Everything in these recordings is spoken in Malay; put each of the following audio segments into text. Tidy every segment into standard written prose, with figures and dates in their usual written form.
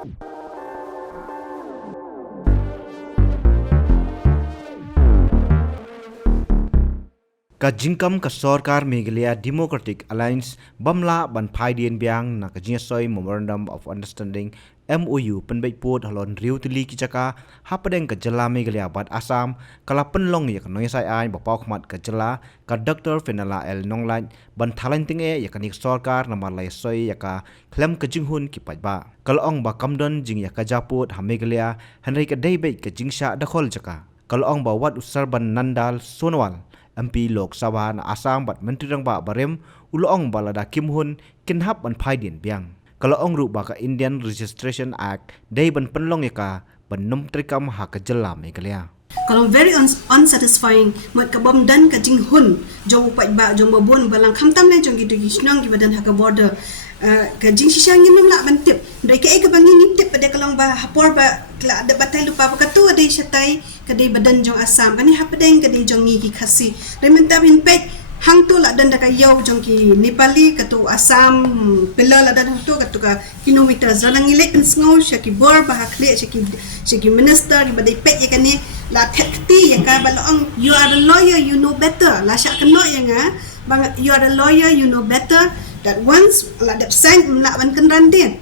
Ka jingkam ka Sorkar Meghalaya Democratic Alliance bamla ban phai dien biang na ka jingsoi Memorandum of Understanding MoU pynbeit pot halon riu tili ki chaka hapadeng ka jala Meghalaya bat Assam kala penlong ya ka noi sai ai ba pau khmat ka jala ka Dr. Fenela el nonglai ban Thalaiñ ting e ya ka nik Sorkar na malai soi ya ka klem ka jinghun ki pai ba kalong ba kamdon jing ya ka japut ha Meghalaya hanrei ka deibeit ka jingsha dakhol chaka kalong ba wat usar ban Nandal Sonwal MP Lok Sabha na Assam bat Menteri Rang Ba Barem ulong balada Kim Hun kinhap ban phai dien biang kalong ru ba ka Indian Registration Act dei ban penlong ya ka ban nom trikam ha ka jala Meghalaya. Kalau very unsatisfying mat kabam dan ka jing hun jong upat ba jong babon balang khamtam le jong gitu gisnong ki badan ha ka border ka jing sisang ngim la ban tip dai ka e ka bangi nim tip pada kalong ba hapor ba kla ada batai lupa ba ka tu ada syatai ka dei badan jong Assam kani ha padeng ka dei jong ngi ki khasi dai menta bin pek hang tu la dan da ka yau jong ki Nepali ka tu Assam pela la dan tu ka kilometer zanang ngilek pen sngo syaki bor ba hakle syaki minister ki badai pek ya kani la tekti ya ka balong you are a lawyer you know better la syak kena ya nga bang you are a lawyer you know better that once la dat sign la ban kan randin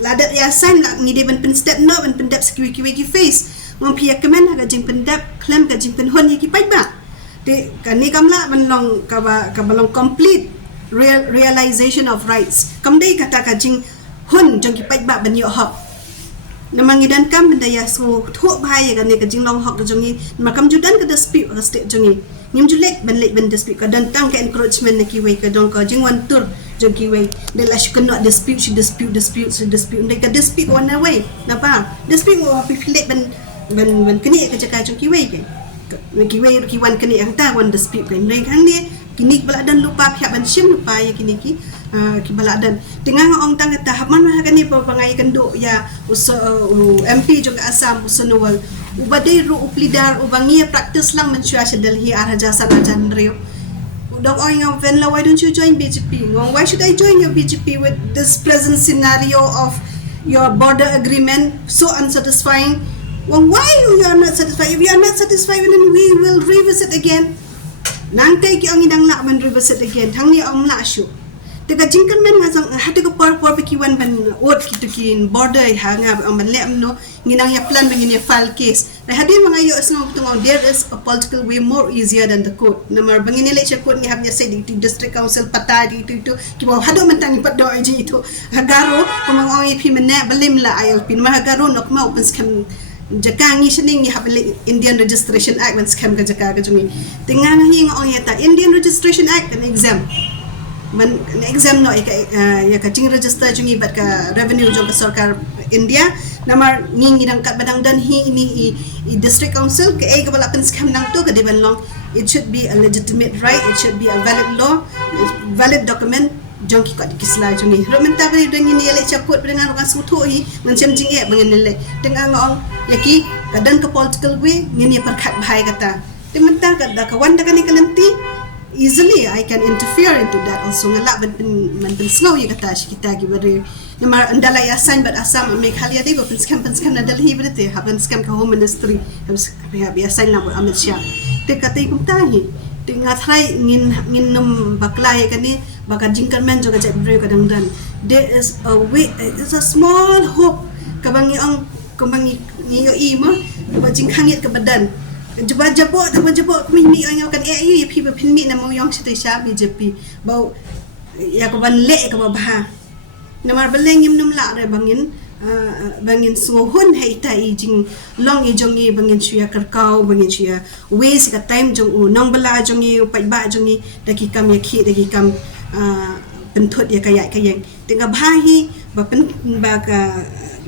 la dat ya sign la ngide ban pen step no ban pen dap security ki face ngom pia kemen ha jing pen dap claim ka jing pen hon ya ki pai ba de kani kamla ban long ka balong complete realization of rights kamdai kata ka jing hun jong ki pai ba ban yo hok namangidan kam bendaya so thuk bahaya kan ka jinglong hok jong ni makam judan ka dispute ka state jong ni ngim julek ben lek ben dispute ka dan tang ka encouragement na ki we ka don ka jingwan tur jong ki we de la shi kena dispute ndai ka dispute one way napa dispute wa pilek ben kini ka jaka jong ki we ki wan kini ang ta wan dispute ben ndai kan ni kini bala dan lupa pihak ban sim lupa ya kini ki bala dan tengah ong tang kata haman ha kani pangai kendo ya MP juga Assam usunwal ubadai ru uplidar ubangi practice lang mensyua Delhi arhaja sanajan rio dong oi ngam Fenela why don't you join BJP why should I join your BJP with this present scenario of your border agreement so unsatisfying why you are not satisfied if you are not satisfied then we will revisit again nang tay ki ang idang la man revisit again thang ni ang la shuh teka jingkan men ngasang hati ko por pikiwan ban ot kitukin border hanga ang manlem no nginang ya plan bangin ya file case na hadi mga yo asang tungong there is a political way more easier than the court namar bangin nila siya court ni habnya say di district council patadi itu kibaw hado man tang ipat do aji itu hagaro kumang ipi mena balim la ILP mahagaro nok mau pens kam jaka ngi sining ni habli Indian Registration Act pens kam ka jaka ka jumi tingan hi ngong yata Indian Registration Act an exam man exam no ya ka ting register jungi bat ka revenue jong ka Sorkar India namar ngingi nang kat badang dan hi ini i district council ke ay kabala pen scam nang to ka de ban long it should be a legitimate right it should be a valid law valid document jong ki kat kisla jungi rementa ka de ngini ele chaput dengan orang sutu hi mencem jing e bangen le tengah ngong yaki kadan ka political way ngini perkhat bahai kata tementa ka da kawan da kani kalanti easily I can interfere into that also ngala ban pen snow ya kata kita gi bare namar andala ya sign but Assam Meghalaya dei ban scam na Delhi berite ha ban scam ka home ministry ha ya sign na Amit Shah te kata ikum tahi te ngathrai ngin num bakla ya kani baka jingkan men joga jab bre kadang dan there is a way it's a small hope kabangi ang kabangi yo ima ba jingkhangit ka badan jabot mi ang kan you people pin mi na mo yong sita sha BJP bau ya ko ban le ka ba namar baleng yim num la re bangin sohun hai ta i jing long i jong i bangin suya karkau bangin suya ways ka time jong u nong bala jong i pai ba jong i daki kam ya khi daki kam penthot ya kaya kayeng tinga bhahi ba pen ba ka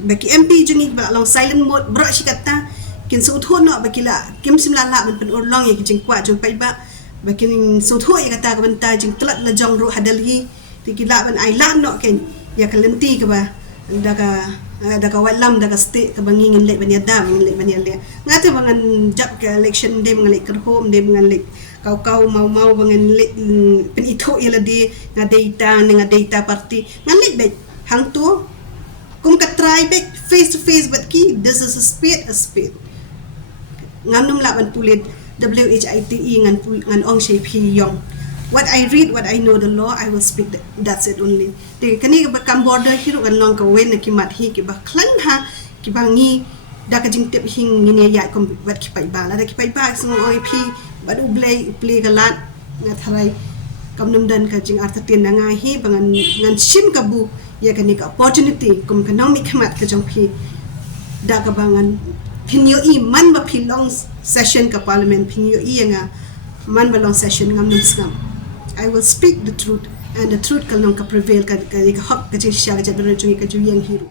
baki MP jong i ba long silent mode bro shi kata kin so thon no bakila kim simla la ban pen urlong ya kijing kwa jong pai ba bakin so tho ya kata ka banta jing tlat la jong ro hadalhi tikila ban ai la no ken ya kalenti ka ba daga walam daga state ka bangingin le ban ya dam le ban ya le ngate bangan jap ka election day mangalek Kyrwoh day mangalek kau mau bangan le pen ito ya la di nga data party ngalek be hang tu kum ka try back face to face but ki this is a spade ngam num la ban pulit WHITE ngan ong shape hi yong. What I read, what I know the law, I will speak that. That's it only. Te kani ba kam border hiru kan long ka wen ki mat hi ki ba klan ha ki ba ngi da ka jing tep hing ni ya kom wat ki pai ba la da ki pai ba sung oi pi ba du play ka lat nga thalai kam num dan ka jing arta tin na nga hi bangan ngan shin ka bu ya kani ka opportunity kom ka nong mi khamat ka jong pi da ka bangan pinyo I man ba pi long session ka parliament pinyo I nga man ba long session ngam num snam. I will speak the truth and the truth kalong ka prevail ka hak ka jing sha ka jadon chung ka ju yang hiru.